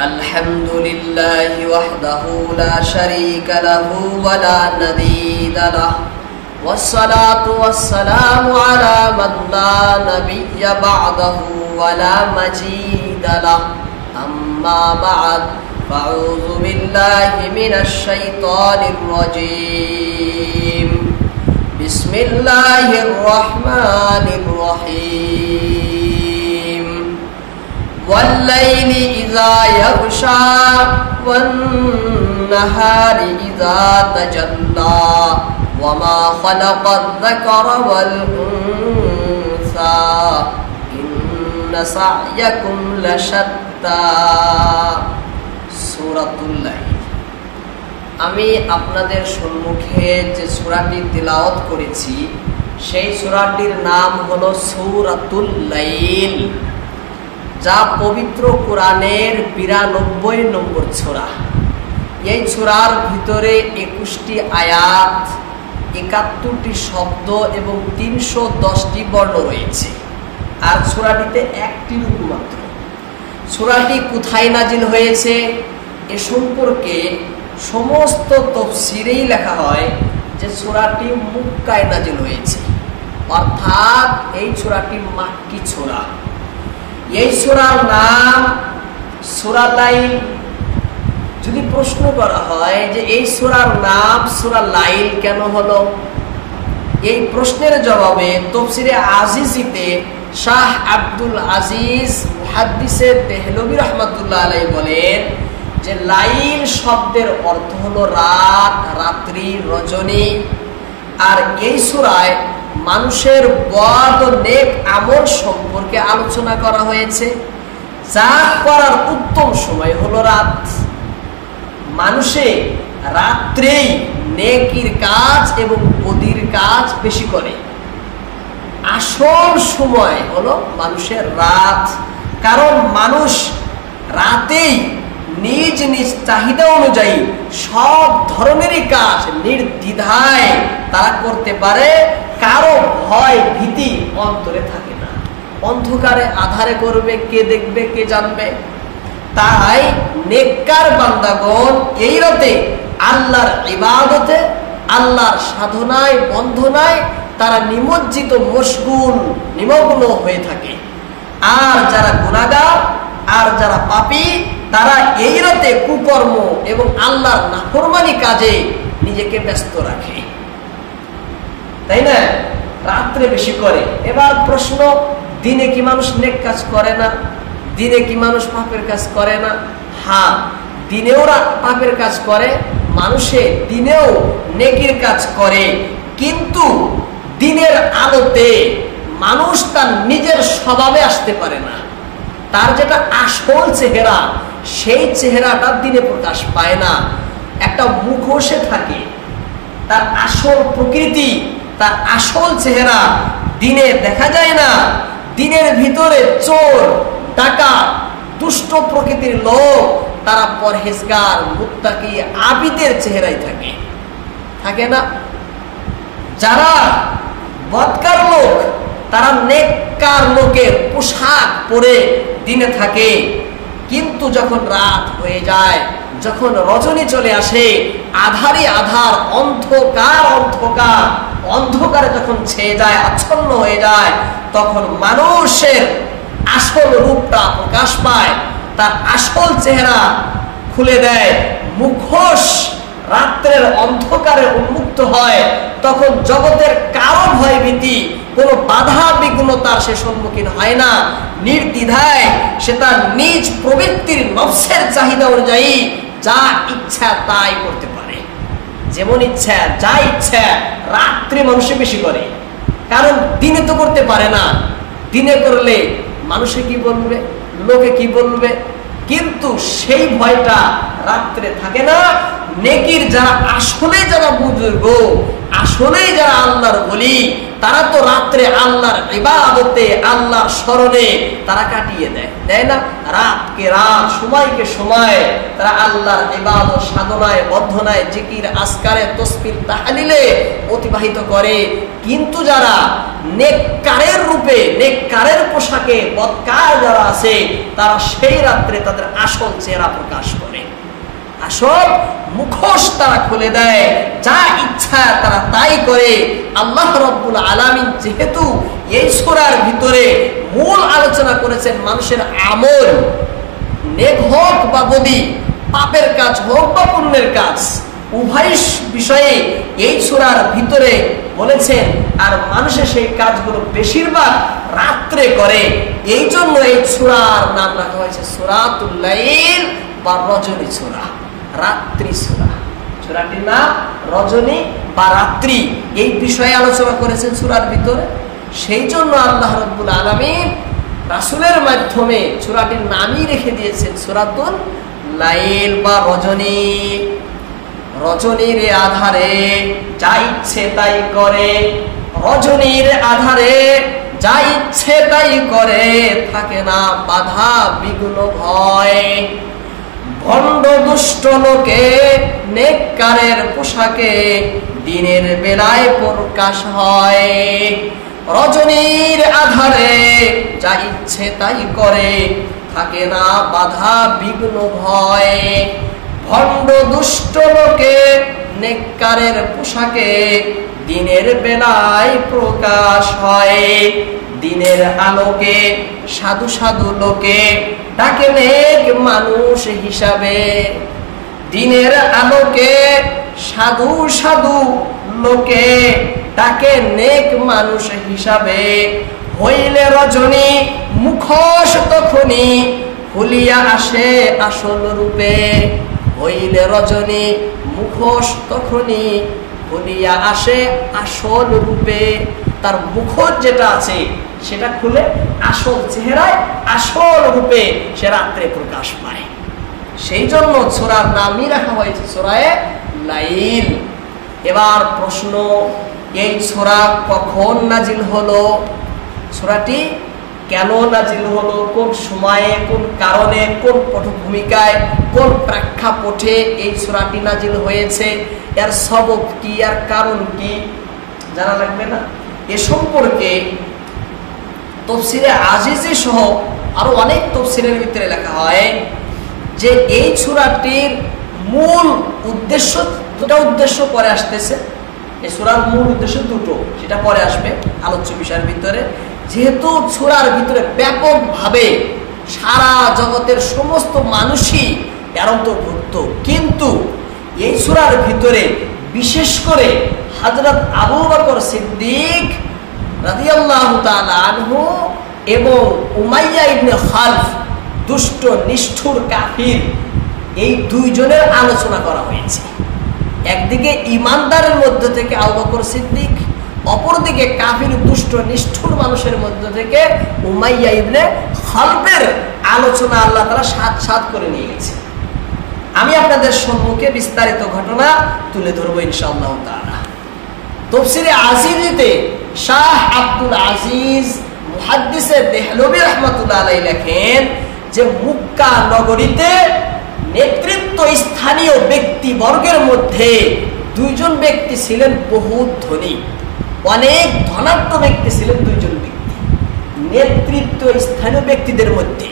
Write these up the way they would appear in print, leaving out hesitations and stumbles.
الحمد لله وحده لا شريك له ولا نذير له والصلاة والسلام على من لا نبي بعده ولا مجيد له أما بعد فأعوذ بالله من الشيطان الرجيم بسم الله الرحمن الرحيم والليل إذا يغشى والنهار إذا تجلى وما خلق الذكر والأنثى إن سعيكم لشتى সূরাতুল লাইল। আমি আপনাদের সম্মুখে যে সূরাটি তিলাওয়াত করেছি সেই সূরাটির নাম হলো সূরাতুল লাইল, যা পবিত্র কোরআনের 92 নম্বর সূরা। এই সূরার ভিতরে 21টি আয়াত, 71টি শব্দ এবং 310টি বর্ণ রয়েছে। আর সূরাটিতে একটি রূকু মাত্র। সূরাটি কোথায় নাজিল হয়েছে এ সম্পর্কে সমস্ত তাফসীরেই লেখা হয় যে সূরাটি মক্কায় নাজিল হয়েছে, অর্থাৎ এই সূরাটি মাক্কি সূরা। এই সূরার নাম সূরা লাইল। যদি প্রশ্ন করা হয় যে এই সূরার নাম সূরা লাইল কেন হলো, এই প্রশ্নের জবাবে তাফসীরে আজিজিতে শাহ আব্দুল আজিজ মুহাদ্দিসে দেহলভী রাহমাতুল্লাহ আলাইহি বলেন যে লাইল শব্দের অর্থ হলো রাত, রাত্রি, রজনী। আর এই সূরায় মানুষের বদ ও নেক আমল সম্পর্কে আলোচনা করা হয়েছে, যা করার উত্তম সময় হলো রাত। মানুষে রাত্রেই নেকির কাজ এবং বদির কাজ বেশি করে। আসল সময় হলো মানুষের রাত, কারণ মানুষ রাতেই নিজ নিজ চাহিদা অনুযায়ী সব ধরনেরই কাজ নির্দ্বিধায় তারা করতে পারে। কারো ভয় ভীতি অন্তরে থাকে না। অন্ধকারে আধারে করবে, কে দেখবে, কে জানবে। তাই নেককার বান্দাগণ এই রাতে আল্লাহর ইবাদতে, আল্লাহর সাধনায়, বন্ধনায় তারা নিমজ্জিত, মশগুল, নিমগ্ন হয়ে থাকে। আর যারা গুনাহগার আর যারা পাপী তারা এই রাতে কুকর্ম এবং আল্লাহর নাফরমানি কাজে নিজেকে ব্যস্ত রাখে, তাই না? রাত্রে বেশি করে। এবার প্রশ্ন, দিনে কি মানুষ নেক কাজ করে না? দিনে কি মানুষ পাপের কাজ করে না? হ্যাঁ, দিনেও পাপের কাজ করে, মানুষে দিনেও নেকির কাজ করে। কিন্তু দিনের আলোতে মানুষ তার নিজের স্বভাবে আসতে পারে না। তার যেটা আসল চেহারা, সেই চেহারাটা দিনে প্রকাশ পায় না। একটা মুখোশে থাকে। তার আসল প্রকৃতি, তার আসল চেহারা দিনে দেখা যায় না। দিনের ভিতরে চোর, ডাকাত, দুষ্ট প্রকৃতির লোক তারা পরহেজগার, মুত্তাকি, আবিদের চেহারাই থাকে, থাকে না? যারা বদকার লোক তারা নেককার লোকের পোশাক পরে দিনে থাকে, কিন্তু যখন রাত হয়ে যায়, যখন রজনী চলে আসে, আধারই আধার, অন্ধকার অন্ধকার, অন্ধকারে যখন ছেয়ে যায়, আচ্ছন্ন হয়ে যায়, তখন মানুষের আসল রূপটা প্রকাশ পায়। তার আসল চেহারা খুলে দেয়, মুখোশ রাত্রের অন্ধকারে উন্মুক্ত হয়। তখন জগতের কারো ভয় ভীতি, কোনো বাধা বিঘ্নতার সে সম্মুখীন হয় না। নির্দ্বিধায় সে তার নিজ প্রবৃত্তির নফসের চাহিদা অনুযায়ী যা ইচ্ছা তাই করতে পারে। যেমন ইচ্ছা, যা ইচ্ছা রাত্রে মানুষে বেশি করে, কারণ দিনে তো করতে পারে না। দিনে করলে মানুষে কি বলবে, লোকে কি বলবে, কিন্তু সেই ভয়টা রাত্রে থাকে না। নেকির যারা আসলেই যারা বুজুর্গ, আসলেই যারা আল্লাহর ওলি, তারা তো রাত্রে আল্লাহর ইবাদতে, আল্লাহর স্মরণে তারা কাটিয়ে দেয়, তাই না? রাতকে রাত, সময়কে সময় তারা আল্লাহর ইবাদত সাধনায়, বদ্ধনায়, জিকির, আজকারে, তাসবিহ, তাহলিলে অতিবাহিত করে। কিন্তু যারা নেককারের রূপে, নেককারের পোশাকে বদকার যারা আছে, তারা সেই রাত্রে তাদের আসল চেহারা প্রকাশ করে, আসল মুখোশ তারা খুলে দেয়, যা ইচ্ছা তারা তাই করে। আল্লাহ রাব্বুল আলামিন যেহেতু এই সূরার ভিতরে মূল আলোচনা করেছেন মানুষের আমল, নেক হোক বা বদি, পাপের কাজ হোক বা পুণ্যের কাজ, উভয় বিষয়ে এই সূরার ভিতরে বলেছেন। আর মানুষের সেই কাজগুলো বেশিরভাগ রাত্রে করে, এই জন্য এই সূরার নাম রাখা হয়েছে সূরাতুল লাইল বা রজনী সূরা, রাত্রি সূরা। সূরাটির নাম রজনী বা রাত্রি, এই বিষয়ে আলোচনা করেছেন সূরার ভিতরে। সেই জন্য আল্লাহ রাব্বুল আলামিন রাসূলের মাধ্যমে সূরাটির নামই রেখে দিয়েছেন সূরাতুল লাইল বা রজনী। রজনীর আধারে যা ইচ্ছে তাই করে, রজনীর আধারে যা ইচ্ছে তাই করে, থাকে না বাধা বিঘ্ন ভয়। ভণ্ড দুষ্ট লোকে নেককারের পোশাকে দিনের বেলায় প্রকাশ হয়। রজনীর আধারে যা ইচ্ছে তাই করে, থাকে না বাধা বিঘ্ন ভয়। ভণ্ড দুষ্ট লোকে নেককারের পোশাকে দিনের বেলায় প্রকাশ হয়। দিনের আলোকে সাধু সাধু লোকে ডাকে নেক মানুষ হিসাবে। দিনের আলোকে সাধু সাধু লোকে ডাকে নেক মানুষ হিসাবে। হইলে রজনী মুখোশ তখনই খুলিয়া আসে আসল রূপে। হইলে রজনী মুখোশ তখনই খুলিয়া আসে আসল রূপে। তার মুখোশ যেটা আছে সেটা খুলে আসল চেহারায়, আসল রূপে সে রাত্রে প্রকাশ পায়। সেই জন্য সূরার নামই রাখা হয়েছে সূরায়ে লাইল। এবার প্রশ্ন, এই সূরা কখন নাজিল হলো? সূরাটি কেন নাজিল হলো? কোন সময়ে, কোন কারণে, কোন পটভূমিকায়, কোন প্রেক্ষাপটে এই সূরাটি নাজিল হয়েছে? এর সবব কি, এর কারণ কি জানা লাগবে না? এ সম্পর্কে তাফসীরে আজিজি সহ আরো অনেক তাফসীরের ভিতরে লেখা হয় যে এই সূরাটির মূল উদ্দেশ্য, দুটো উদ্দেশ্য পরে আসতেছে। এই সূরার মূল উদ্দেশ্য দুটো, সেটা পরে আসবে আলোচ্য বিষয়ের ভিতরে। যেহেতু সূরার ভিতরে ব্যাপকভাবে সারা জগতের সমস্ত মানুষই এর অন্তর্ভুক্ত, কিন্তু এই সূরার ভিতরে বিশেষ করে হযরত আবু বকর সিদ্দিক রাদিয়াল্লাহু তাআলা আনহু এবং উমাইয়া ইবনে খালফ, দুষ্ট নিষ্ঠুর কাফির, এই দুইজনের আলোচনা করা হয়েছে। একদিকে ইমানদারের মধ্য থেকে আবু বকর সিদ্দিক, অপরদিকে কাফির দুষ্ট নিষ্ঠুর মানুষের মধ্য থেকে উমাইয়া ইবনে খালফের আলোচনা আল্লাহ তাআলা সাত সাত করে নিয়ে গেছে। আমি আপনাদের সম্মুখে বিস্তারিত ঘটনা তুলে ধরবো ইনশাআল্লাহ তাআলা। তাফসীরে আজিজিতে শাহ আব্দুল আজিজ মুহাদ্দিসে দেহলভী রাহমাতুল্লাহ আলাইহি লেখেন যে মক্কা নগরীতে নেতৃত্ব স্থানীয় ব্যক্তিবর্গের মধ্যে দুইজন ব্যক্তি ছিলেন বহুত ধনী, অনেক ধনাঢ্য ব্যক্তি ছিলেন দুইজন ব্যক্তি। নেতৃত্ব স্থানীয় ব্যক্তিদের মধ্যে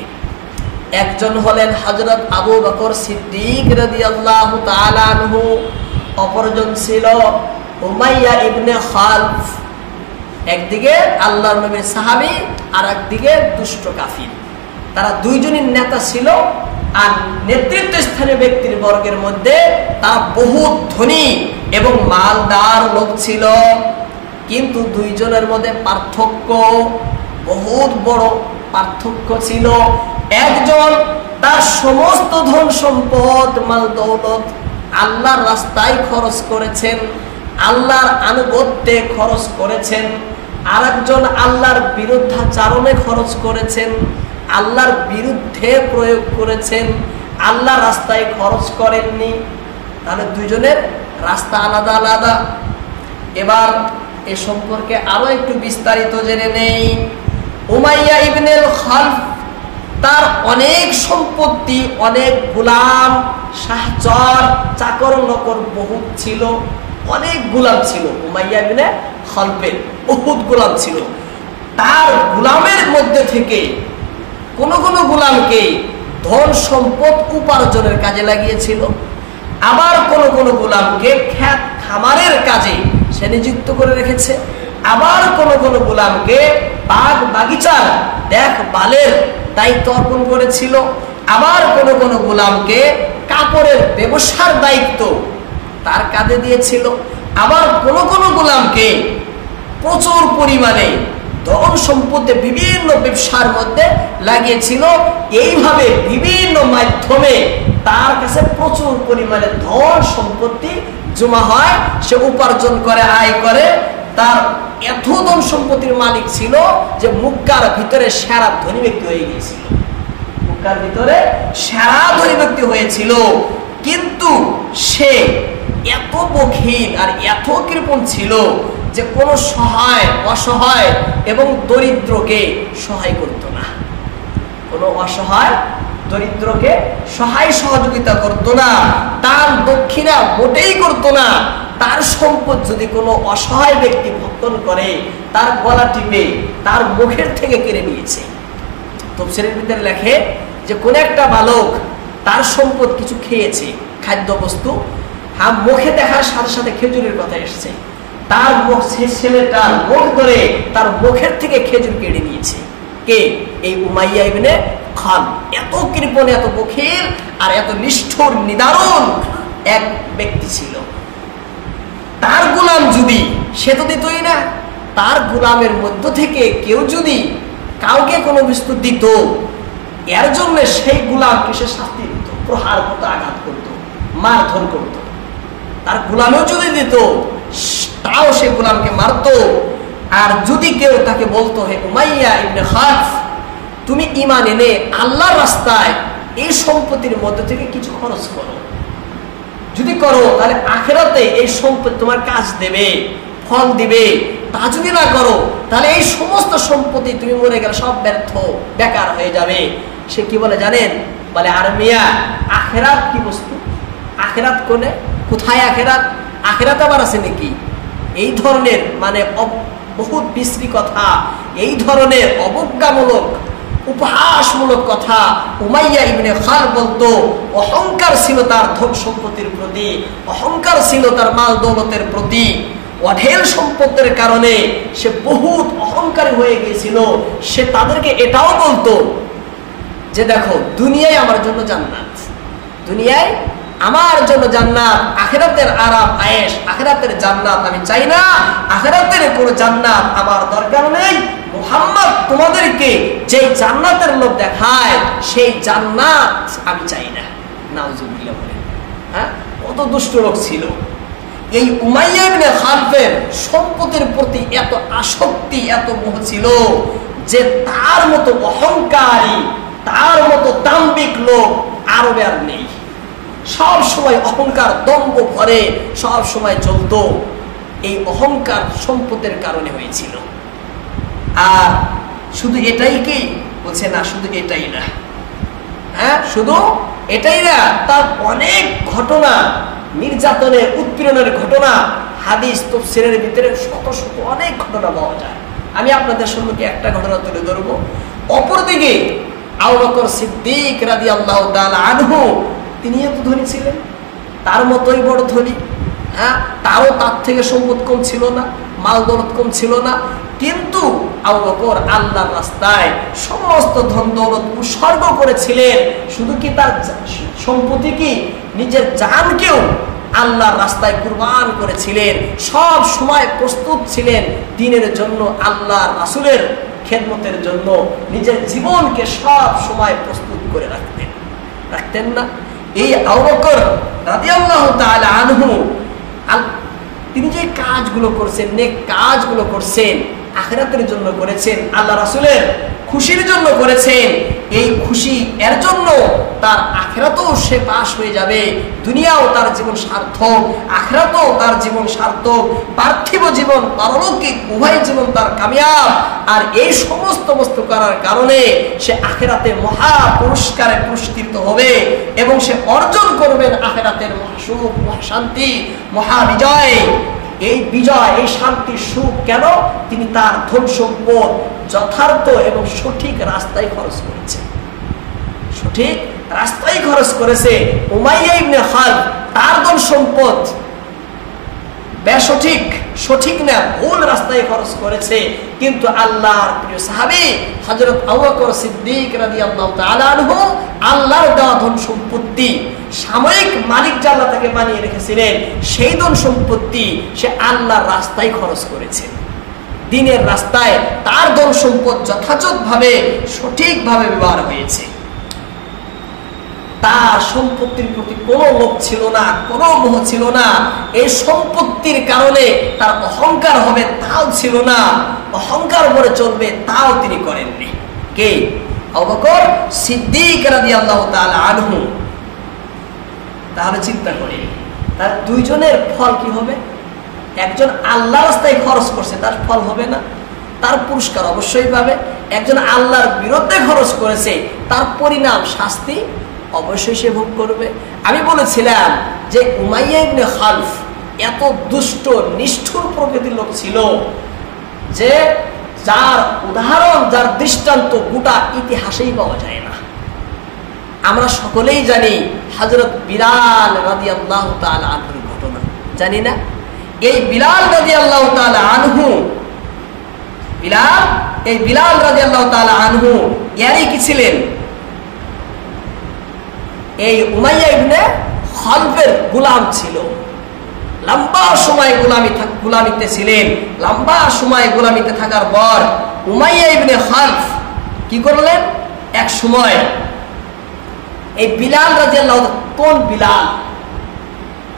একজন হলেন হযরত আবু বকর সিদ্দিক রাদিয়াল্লাহু তাআলা আনহু, অপরজন ছিল উমাইয়া ইবনে খালফ। একদিকে আল্লাহর নবীর সাহাবী, আর একদিকে দুষ্ট কাফির। তারা দুইজনই নেতা ছিল। আর নেতৃত্ব স্থানীয় ব্যক্তির বর্গের মধ্যে তারা বহুত ধনী এবং মালদার লোক ছিল। কিন্তু দুইজনের মধ্যে পার্থক্য, বহুত বড় পার্থক্য ছিল। একজন তার সমস্ত ধন সম্পদ, মাল দৌলত আল্লাহর রাস্তায় খরচ করেছেন, আল্লাহর আনুগত্যে খরচ করেছেন। আর একজন আল্লাহর বিরুদ্ধাচারণে খরচ করেছেন, আল্লাহর বিরুদ্ধে প্রয়োগ করেছেন, আল্লাহর রাস্তায় খরচ করেননি। তাহলে দুইজনের রাস্তা আলাদা আলাদা। এবার এ সম্পর্কে আরো একটু বিস্তারিত জেনে নেই। উমাইয়া ইবনুল খালফ তার অনেক সম্পত্তি, অনেক গোলাম, সাহচর, চাকর নকর বহুত ছিল, অনেক গোলাম ছিল। উমাইয়া ইবনে খালফের বহুত গোলাম ছিল। তার গোলামের মধ্যে থেকে কোন কোন গোলামকে ধন সম্পদ উপার্জনের কাজে লাগিয়েছিল, আবার কোন কোন গোলামকে ক্ষেত খামারের কাজে সে নিযুক্ত করে রেখেছে, আবার কোন কোন গোলামকে বাগ বাগিচার দেখভালের দায়িত্ব অর্পণ করেছিল, আবার কোন কোন গোলামকে কাপড়ের ব্যবসার দায়িত্ব তার কাঁধে দিয়েছিল, আবার কোন কোন গোলামকে প্রচুর পরিমাণে ধন সম্পদে বিভিন্ন ব্যবসার মধ্যে লাগিয়েছিল। এইভাবে বিভিন্ন মাধ্যমে তার কাছে প্রচুর পরিমাণে ধন সম্পত্তি জমা হয়, সে উপার্জন করে, আয় করে। তার এত ধন সম্পত্তির মালিক ছিল যে মক্কার ভিতরে সেরা ধনী ব্যক্তি হয়ে গিয়েছিল, মক্কার ভিতরে সেরা ধনী ব্যক্তি হয়েছিল। কিন্তু সে এত বখিল আর এত কৃপণ ছিল যে কোনো সহায়, অসহায় এবং দরিদ্রকে সহায় করত না। কোনো অসহায় দরিদ্রকে সহায় সহযোগিতা করত না, তার দক্ষিণা মোটেই করত না। তার সম্পদ যদি কোনো অসহায় ব্যক্তি ভক্ষণ করে, তার গলা টিপে তার মুখের থেকে কেড়ে নিয়েছে। তাফসীরের ভিতরে লেখে যে কোন একটা বালক তার সম্পদ কিছু খেয়েছে, খাদ্য বস্তু, মুখে দেখার সাথে সাথে খেজুরের কথা এসেছে, তার মুখ, ছেলেটার মুখ ধরে তার মুখের থেকে খেজুর কেড়ে নিয়েছে। কে? এই উমাইয়া ইবনে খালফ। এত কৃপণ, এত বখিল আর এত নিষ্ঠুর নিদারুণ এক ব্যক্তি ছিল। তার গোলাম যদি, সে তো দিতই না, তার গোলামের মধ্য থেকে কেউ যদি কাউকে কোনো বস্তু দিত, এর জন্য সেই গোলামকে সে শাস্তি দিত, প্রহার করতো, আঘাত করতো, মারধর করত। তার গোলামেও যদি দিত, তাও সে গোলামকে মারতো। আর যদি কেউ তাকে বলতো, হে উমাইয়া ইবনে খালফ, তুমি ঈমান এনে আল্লাহর রাস্তায় এই সম্পত্তির মধ্যে থেকে কিছু খরচ করো, যদি করো তাহলে আখিরাতে এই সম্পদ তোমার কাজ দেবে, ফল দিবে। তা যদি না করো তাহলে এই সমস্ত সম্পত্তি তুমি মরে গেলে সব ব্যর্থ, বেকার হয়ে যাবে। সে কি বলে জানেন? বলে, আর মিয়া, আখিরাত কি বস্তু? আখিরাত কোনে? কোথায় আখিরাত? আখিরাত আবার আছে নাকি? এই ধরনের মানে বহুত বিশ্রী কথা, এই ধরনের অবজ্ঞামূলক, উপহাসমূলক কথা উমাইয়া ইবনে খালফ বলতো। অহংকার ছিল তার ধন সম্পত্তির প্রতি, অহংকার ছিল তার মাল দৌলতের প্রতি। অঢেল সম্পদের কারণে সে বহুত অহংকারী হয়ে গিয়েছিল। সে তাদেরকে এটাও বলতো যে দেখো, দুনিয়ায় আমার জন্য জান্নাত, দুনিয়ায় আমার জন্য জান্নাত, আখিরাতের আরাম আয়েশ, আখিরাতের জান্নাত আমি চাই না, আখিরাতের কোনো জান্নাত আমার দরকার নেই। মুহাম্মদ তোমাদেরকে যে জান্নাতের লোভ দেখায় সেই জান্নাত আমি চাই না। নাউজুবিল্লাহ বলেন। হ্যাঁ, কত দুষ্ট লোক ছিল। এই উমাইয়া ইবনে খালফের সম্পদের প্রতি এত আসক্তি, এত মোহ ছিল যে তার মতো অহংকারী, তার মতো দাম্ভিক লোক আরবে আর নেই। সব সময় অহংকার দম্ভ ভরে সব সময় চলতো। এই অহংকার সম্পদের কারণে হয়েছিল। আর শুধু এটাই কি বলছে? না, শুধু এটাই না। হ্যাঁ, শুধু এটাই না, তার অনেক ঘটনা, নির্যাতনের, উৎপীড়নের ঘটনা হাদিস তাফসীরের ভিতরে শত শত অনেক ঘটনা পাওয়া যায়। আমি আপনাদের সম্মুখে একটা ঘটনা তুলে ধরবো। অপরদিকে আবু বকর সিদ্দিক রাদিয়াল্লাহু তাআলা আনহু, তিনি এত ধনী ছিলেন, তার মতোই বড় ধনী। হ্যাঁ, তারও তার থেকে সম্পদ কম ছিল না, মাল দৌলত কম ছিল না। কিন্তু আবু বকর আল্লাহর রাস্তায় সমস্ত ধন দৌলত উৎসর্গ করেছিলেন। শুধু কি তার সম্পত্তি কি, নিজের জানকেও আল্লাহর রাস্তায় কুরবান করেছিলেন। সব সময় প্রস্তুত ছিলেন দ্বীনের জন্য, আল্লাহর রাসূলের খেদমতের জন্য নিজের জীবনকে সব সময় প্রস্তুত করে রাখতেন না? এই আবু বকর রাদিয়াল্লাহু তাআলা আনহু, তিনি যে কাজগুলো করছেন, নেক কাজগুলো করছেন, আখিরাতের জন্য করেছেন, আল্লাহ রাসূলের খুশির জন্য করেছেন। এই খুশি এর জন্য তার আখিরাতেও সে পাশ হয়ে যাবে, দুনিয়াও তার জীবন সার্থক, আখিরাতেও তার জীবন সার্থক, পার্থিব জীবন পারলৌকিক উভয় জীবন তার কামিয়াব। আর এই সমস্ত বস্তু করার কারণে সে আখিরাতে মহা পুরস্কারে পুরস্কৃত হবে এবং সে অর্জন করবেন আখিরাতের মহাসুখ, মহাশান্তি, মহাবিজয়। এই বিজয়, এই শান্তির সুখ কেন? তিনি তার ধন সম্পদ যথার্থ এবং সঠিক রাস্তায় খরচ করেছে, সঠিক রাস্তায় খরচ করেছে। উমাইয়া ইবনে খালফ তার ধন সম্পদ বেসঠিক, সঠিক না, ভুল রাস্তায় খরচ করেছে। কিন্তু আল্লাহর প্রিয় সাহাবী হযরত আবু বকর সিদ্দিক রাদিয়াল্লাহু তাআলা আনহু আল্লাহর দেওয়া ধন সম্পত্তি, সাময়িক মালিক যে আল্লাহ তাকে বানিয়ে রেখেছিলেন, সেই ধন সম্পত্তি সে আল্লাহর রাস্তায় খরচ করেছে, দ্বীনের রাস্তায়। তার ধন সম্পদ যথাযথভাবে সঠিকভাবে ব্যবহার হয়েছে। তার সম্পত্তির প্রতি কোনো লোভ ছিল না, কোনো মোহ ছিল না। এই সম্পত্তির কারণে তার অহংকার হবে তাও ছিল না, অহংকার করে চলবে তাও তিনি করেননি। কে? আবু বকর সিদ্দিক রাদিয়াল্লাহু তাআলা আনহু। তাহলে চিন্তা করি তার দুইজনের ফল কি হবে? একজন আল্লাহর রাস্তায় খরচ করছে, তার ফল হবে না? তার পুরস্কার অবশ্যই পাবে। একজন আল্লাহর বিরুদ্ধে খরচ করেছে, তার পরিণাম শাস্তি অবশ্যই সে ভোগ করবে। আমি বলেছিলাম যে উমাইয়া ইবনে খালফ এত দুষ্ট নিষ্ঠুর প্রকৃতির লোক ছিল যে যার উদাহরণ, যার দৃষ্টান্ত গোটা ইতিহাসেই পাওয়া যায় না। আমরা সকলেই জানি হযরত বিলাল রাদিয়াল্লাহু তাআলা আনহুর ঘটনা, জানি না? এই বিলাল রাদিয়াল্লাহু তাআলা আনহু, বিলাল রাদিয়াল্লাহু তাআলা আনহু এরই কি ছিলেন? এই উমাইয়া ইবনে খালফের গোলাম ছিল। লম্বা সময় গোলামিতে ছিলেন। লম্বা সময় গোলামিতে থাকার পর উমাইয়া ইবনে খালফ কি করলেন? এক সময় এই বিলাল রাদিয়াল্লাহু, কোন বিলাল?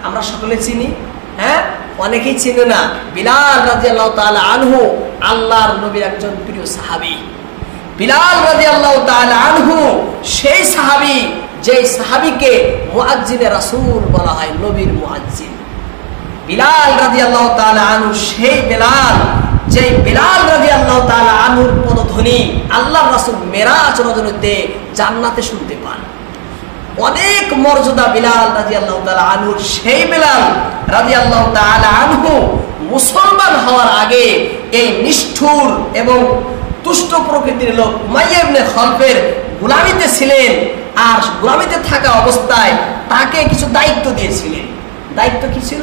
আমরা সকলে চিনি, হ্যাঁ? অনেকেই চিনে না। বিলাল রাদিয়াল্লাহু তাআলা আনহু আল্লাহর নবীর একজন প্রিয় সাহাবী। বিলাল রাদিয়াল্লাহু তাআলা আনহু সেই সাহাবী যে সাহাবীকে মুআজ্জিনে রাসূল বলা হয়, নবীর মুআজ্জিন। বিলাল রাদিয়াল্লাহু তাআলা আনহু সেই বিলাল, যে বিলাল রাদিয়াল্লাহু তাআলা আনহুর পদধ্বনি আল্লাহর রাসূল মেরাজ রজনীতে জান্নাতে শুনতে পান। অনেক মর্যাদা বিলাল রাদিয়াল্লাহু তাআলা আনহুর। সেই বিলাল রাদিয়াল্লাহু তাআলা আনহু মুসলমান হওয়ার আগে এই নিষ্ঠুর এবং তুষ্ট প্রকৃতির লোক উমাইয়া ইবনে খালফের গোলামিতে ছিলেন। আর গোলামিতে থাকা অবস্থায় তাকে কিছু দায়িত্ব দিয়েছিলেন। দায়িত্ব কি ছিল?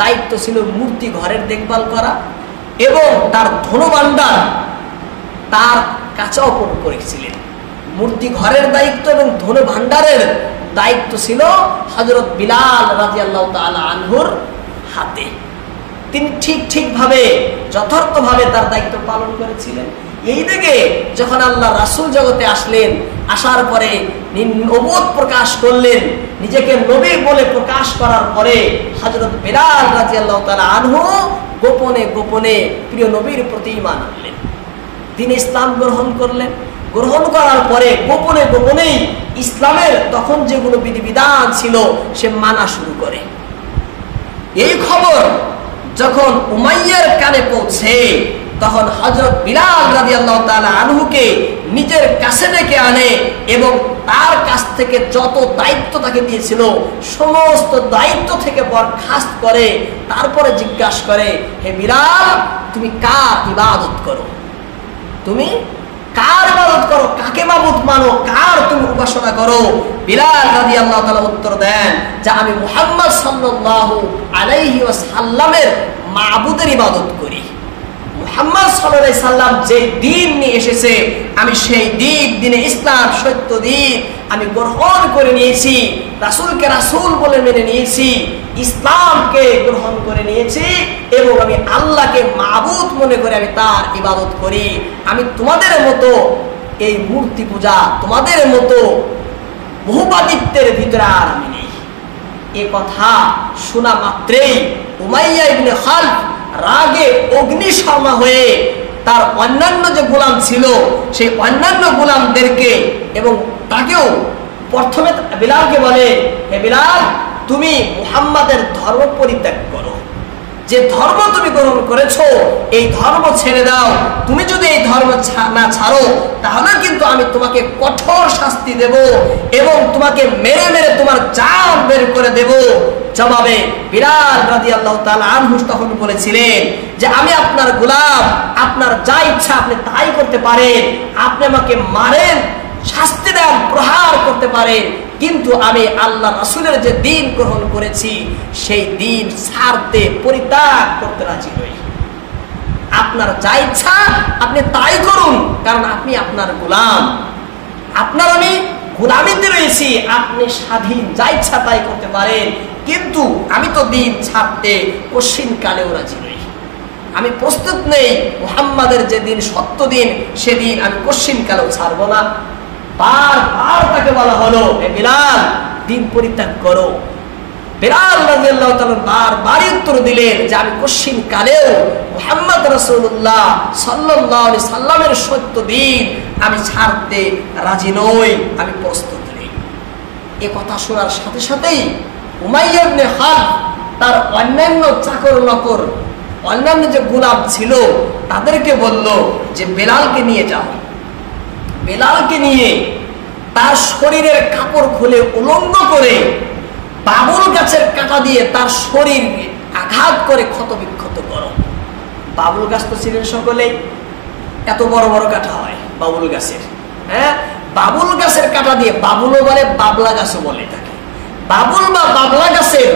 দায়িত্ব ছিল মূর্তি ঘরের দেখভাল করা এবং তার ধনভাণ্ডার তার কাছে অর্পণ করেছিলেন। মূর্তি ঘরের দায়িত্ব এবং ধনভাণ্ডারের দায়িত্ব ছিল হযরত বিলাল রাদিয়াল্লাহু তাআলা আনহুর হাতে। তিনি ঠিকভাবে যথার্থভাবে তার দায়িত্ব পালন করেছিলেন। এই দিকে যখন আল্লাহ রাসূল জগতে আসলেন, আসার পরে নবুয়ত প্রকাশ করলেন, নিজেকে নবী বলে প্রকাশ করার পরে হযরত বিলাল রাদিয়াল্লাহু তাআলা আনহু গোপনে গোপনে প্রিয় নবীর প্রতি ঈমান আনলেন, তিনি ইসলাম গ্রহণ করলেন। গ্রহণ করার পরে গোপনে গোপনেই ইসলামের তখন যেগুলো বিধিবিধান ছিল সে মানা শুরু করে। এই খবর যখন উমাইয়ার কানে পৌঁছে, তখন হযরত বিলাল রাদিয়াল্লাহু তাআলা আনহুকে নিজের কাছে ডেকে আনে এবং তার কাছ থেকে যত দায়িত্ব তাকে দিয়েছিল সমস্ত দায়িত্ব থেকে বরখাস্ত করে। তারপরে জিজ্ঞাসা করে, হে বিলাল, তুমি কার ইবাদত করো? তুমি কার ইবাদত করো? কাকে মাবুদ মানো? কার তুমি উপাসনা করো? বিলাল রাদিয়াল্লাহু তাআলা উত্তর দেন যে আমি মুহাম্মদ সাল্লাল্লাহু আলাইহি ওয়াসাল্লামের মাবুদের ইবাদত করি। মুহাম্মদ সাল্লাল্লাহু আলাইহি সাল্লাম যে দ্বীন নিয়ে এসেছে, আমি সেই দ্বীনে ইসলাম সত্য দ্বীন আমি গ্রহণ করে নিয়েছি। রাসূলকে রাসূল বলে মেনে নিয়েছি, ইসলামকে গ্রহণ করে নিয়েছি এবং আমি আল্লাহকে মাবুদ মনে করে আমি তার ইবাদত করি। আমি তোমাদের মতো এই মূর্তি পূজা, তোমাদের মতো বহুবাদিত্বের ভিতরে আর আমি নেই। এ কথা শোনা মাত্রই উমাইয়া ইবনে খালফ রাগে অগ্নিশর্মা হয়ে তার অন্যান্য যে গোলাম ছিল সেই অন্যান্য গোলামদেরকে এবং তাকেও প্রথমে বিলালকে বলে, হে বিলাল, তুমি মুহাম্মাদের ধর্ম পরিত্যাগ করো, যে ধর্ম তুমি গ্রহণ করেছো এই ধর্ম ছেড়ে দাও। তুমি যদি এই ধর্ম না ছাড়ো তাহলে কিন্তু আমি তোমাকে কঠোর শাস্তি দেব এবং তোমাকে মেরে মেরে তোমার জান বের করে দেব। জবাবে বিলাল রাদিয়াল্লাহু তাআলা আনহু তখন বলেছিলেন যে আমি আপনার গোলাম, আপনার যা ইচ্ছা আপনি তাই করতে পারেন, আপনি আমাকে মারেন, শাস্তি দেন, প্রহার করতে পারেন, কিন্তু আমি আল্লাহ রাসূলের যে দ্বীন গ্রহণ করেছি সেই দ্বীন ছাড়তে পরিত্যাগ করতে রাজি নই। আপনার যা ইচ্ছা আপনি তাই করুন, কারণ আপনি আপনার গোলাম, আপনার আমি গোলামিতে রয়েছি, আপনি স্বাধীন, যা ইচ্ছা তাই করতে পারেন, কিন্তু আমি তো দ্বীন ছাড়তে কশিন কালেও রাজি নই। আমি প্রস্তুত নেই, মুহাম্মাদের যে দিন সত্য দিন সেদিন আমি কশিন কালেও ছাড়বো না। বারবার তাকে বলা হলো, হে বিলাল, দ্বীন পরিত্যাগ করো। বিলাল রাদিয়াল্লাহু তাআলা বারবারই উত্তর দিলেন যে আমি কশিন কালেও মুহাম্মদ রাসূলুল্লাহ সাল্লাল্লাহু আলাইহি সাল্লামের সত্য দ্বীন আমি ছাড়তে রাজি নই, আমি প্রস্তুত নেই। এই কথা শোনার সাথে সাথেই উমাইয়া ইবনে খালদ তার অন্যান্য চাকর নকর, অন্যান্য যে গোলাম ছিল তাদেরকে বলল যে বেলালকে নিয়ে যাও। বেলালকে নিয়ে তার শরীরের কাপড় খুলে উলঙ্গ করে বাবুল গাছের কাঁটা দিয়ে তার শরীর আঘাত করে ক্ষত বিক্ষত করো। বাবুল গাছ তো ছিলেন সকলেই, এত বড় বড় কাঁটা হয় বাবুল গাছের। হ্যাঁ, বাবুল গাছের কাঁটা দিয়ে, বাবুলও বলে বাবলা গাছও বলে তাকে, বাবুল বা বাবলা গাছের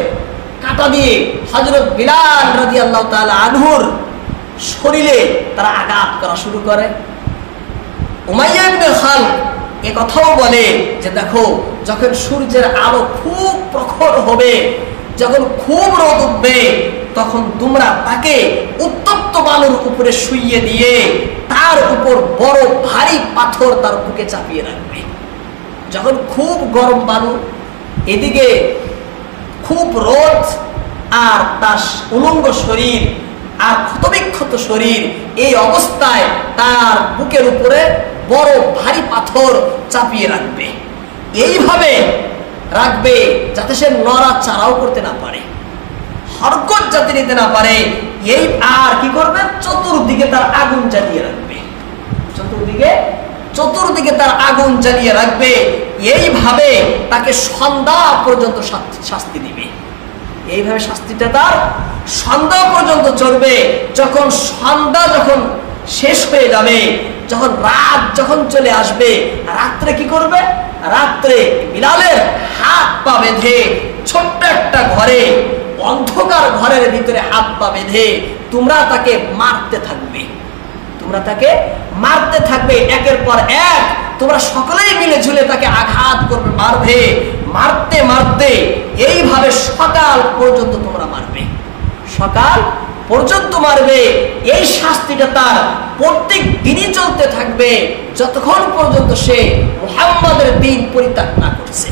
কাঁটা দিয়ে হযরত বিলাল রাদিয়াল্লাহু তাআলা আনহুর শরীরে তারা আঘাত করা শুরু করে। উমাইয়া ইবনে খালদ এ কথাও বলে যে দেখো, যখন সূর্যের আলো খুব প্রখর হবে, যখন খুব রোদ উঠবে, তখন তোমরা তাকে উত্তপ্ত বালুর উপরে শুইয়ে দিয়ে তার উপর বড় ভারী পাথর তার বুকে চাপিয়ে রাখবে। যখন খুব গরম বালু, এদিকে খুব রোদ, আর তার উলঙ্গ শরীর আর ক্ষতবিক্ষত শরীর, এই অবস্থায় তার বুকের উপরে বড় ভারী পাথর চাপিয়ে রাখবে। এইভাবে রাখবে যাতে সে নড়াচড়াও করতে না পারে, হরকত যাতে নিতে না পারে। এই আর কি করবে, চতুর্দিকে তার আগুন জ্বালিয়ে রাখবে, চতুর্দিকে তার আগুন জ্বালিয়ে রাখবে। এইভাবে তাকে সন্ধ্যা পর্যন্ত শাস্তি দিবে। এইভাবে শাস্তিটা তার সন্ধ্যা পর্যন্ত চলবে। যখন সন্ধ্যা যখন শেষ হয়ে যাবে, যখন রাত যখন চলে আসবে, রাত্রে কি করবে, রাত্রে বিলালের হাত পা বেঁধে ছোট্ট একটা ঘরে, অন্ধকার ঘরের ভিতরে হাত পা বেঁধে তোমরা তাকে মারতে থাকবে, একের পর এক তোমরা সকলেই মিলে ঝুলে তাকে আঘাত করবে, মারতে মারতে এইভাবে সকাল পর্যন্ত তোমরা মারবে, সকাল পর্যন্ত মারবে। এই শাস্তিটা তার প্রত্যেক দিনই চলতে থাকবে যতক্ষণ পর্যন্ত সে মুহাম্মাদের দ্বীন পরিত্যাগ না করছে।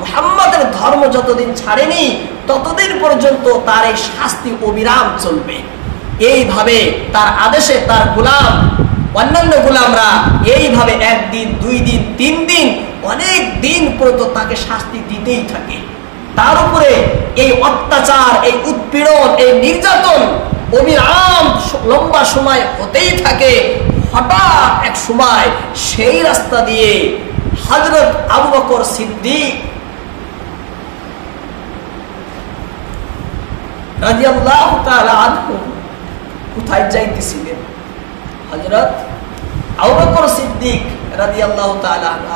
মুহাম্মাদের ধর্ম যতদিন ছাড়েনি ততদিন পর্যন্ত তার এই শাস্তি অবিরাম চলবে। এইভাবে তার আদেশে তার গোলাম, অন্যান্য গোলামরা এইভাবে একদিন, 2 দিন, 3 দিন, অনেক দিন পর্যন্ত তাকে শাস্তি দিতেই থাকে। তার উপরে এই অত্যাচার, এই উৎপীড়ন, এই নির্যাতন অবিরাম লম্বা সময় হতেই থাকে। হঠাৎ এক সময় সেই রাস্তা দিয়ে হযরত আবু বকর সিদ্দিক রাদিয়াল্লাহু তাআলা আনহু কোথায় যাইতেছিলেন। হযরত আবু বকর সিদ্দিক রাদিয়াল্লাহু তাআলা আনহু